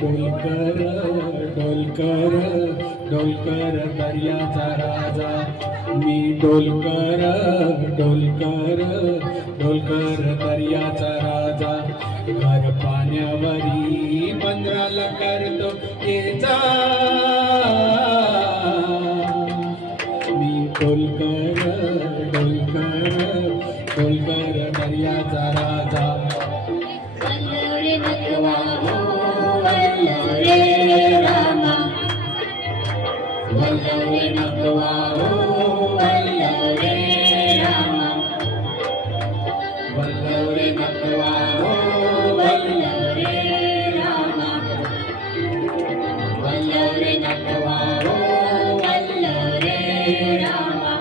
डोलकर डोलकर डोलकर दर्याचा राजा, मी डोलकर डोलकर डोलकर दर्याचा राजा. घर पाण्यावरी पंधराला करतो ये जा, मी डोलकर डोलकर डोलकर दर्याचा राजा. वल्लरे नटवा हो वल्लरे रामा, वल्लरे नटवा हो वल्लरे रामा, वल्लरे नटवा हो वल्लरे रामा, वल्लरे नटवा हो वल्लरे रामा.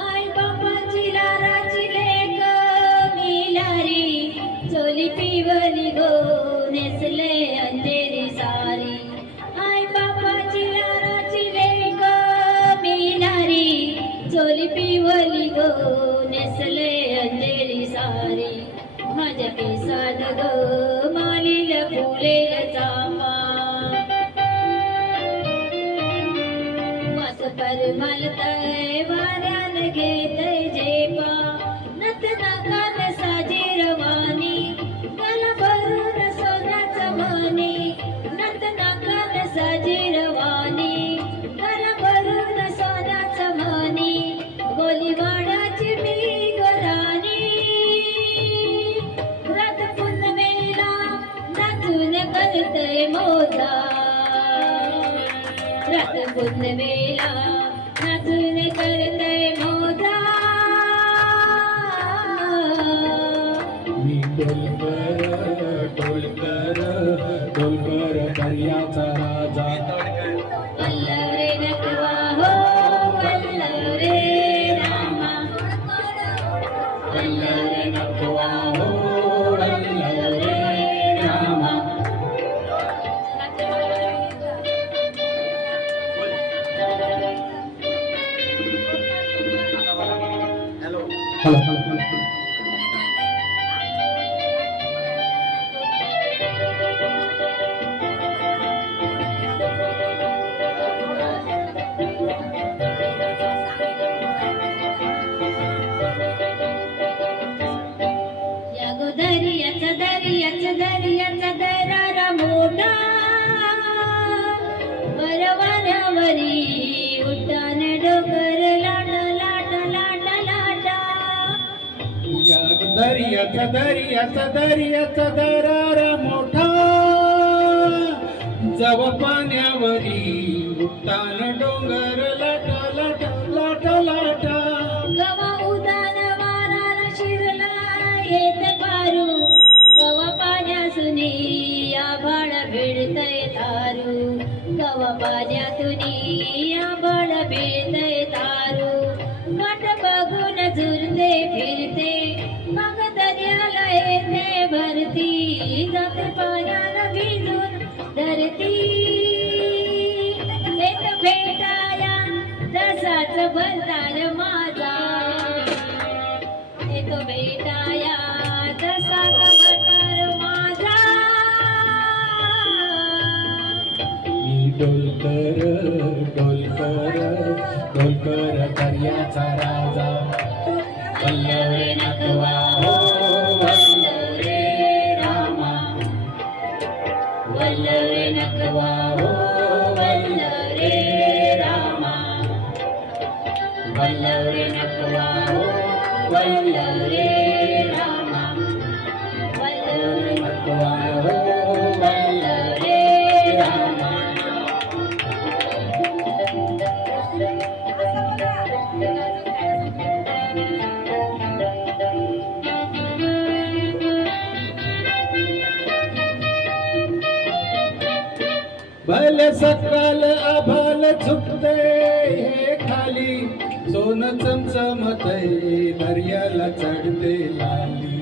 आई बापाची लाराची लेक मिलारी, चोली पिवली गो नेसले अंधेरी सारी. आई बापाची लाराची लेक मिलारी, चोली पिवली गो नेसले अंधेरी सारी. माझ्या केसात ग मालील फुलेल चाफा, वास परमलतय वाऱ्यान घेतय झेपा. नत नाकान साजी रवानी, गला भरून सोन्याचं मणी. नत नाकान साजी रवानी, गला भरून सोन्याचं मणी. गोलीवाडाची मी गराणी, रात पुनवेला नाचून करतय मोजा. रात पुनवेला नाचून करतय मोजा. मी डोलकर डोलकर डोलकर दर्याचा राजा. वल्लरे नटवा हो वल्लरे रामा, वल्लरे नटवा हो वल्लरे रामा. हॅलो या गो दर्याचा दर्याचा दर्याचा दरारा मोठा, वरवाऱ्यावरी उड्डाण डोंगर लाट लाट लाट लाटा. या दर्याचा दर्याचा दर्याचा दरारा मोठा, जव पाण्यावरी उठतान डोंगर लाटा लाटा लाटा लाटा. गवा उदान वाराला शिरला येत पारू, गवा पाण्यासुनी आभाळ भिडतय तारू. गवा पाण्यातुनी आभाळ भिडतय तारू. वाट बघून झुरते फिरते, मग दर्याला येते भरती. जाते पाण्याला भिजून धरती, येत भेटाया जसाच भरतार माझा. येतो भेटाया जसाच भरतार माझा. मी डोलकर डोलकर डोलकर दर्याचा राजा. वल्लरे नटवा हो वल्लरे रामा, वल्लरे नटवा हो वल्लरे रामा, वल्लरे नटवा हो वल्लरे रामा, वल्लरे नटवा हो वल्लरे रामा. भल सकाल आभाल झुकते हे खाली, सोन चमचमतय दर्याला चढते लाली.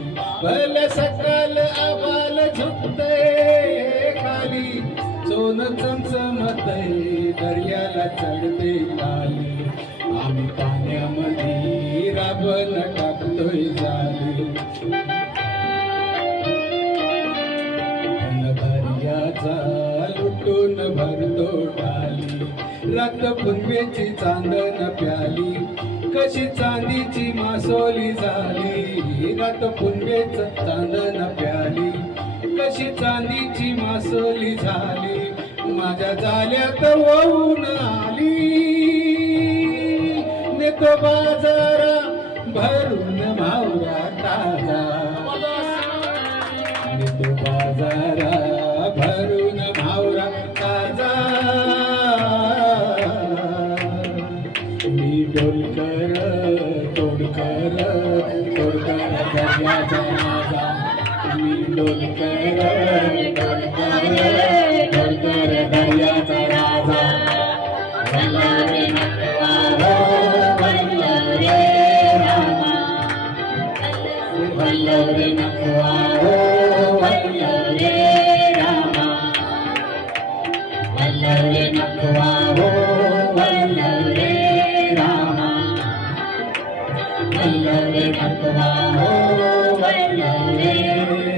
भल सकाल आभाल झुकते हे खाली, सोन चमचम भरतो डाली रात पुनवेची चांदण प्याली कशी चांदीची मासोली झाली रात पुनवेच चांदण प्याली कशी चांदीची मासोली झाली माझ्या जाल्यात वाहून आली नेतो बाजारा भरून मावरा ताजा नेतो बाजारा भरून मावरा ताजा मी डोलकर तोडकर दर्याचा माझा मी डोलकर दर्याचा राजा वल्लरे नटवा हो वल्लरे रामा वल्लरे नटवा हो वल्लरे रामा वल्लरे नटवा हो वल्लरे रामा वल्लरे नटवा हो वल्लरे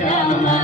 रामा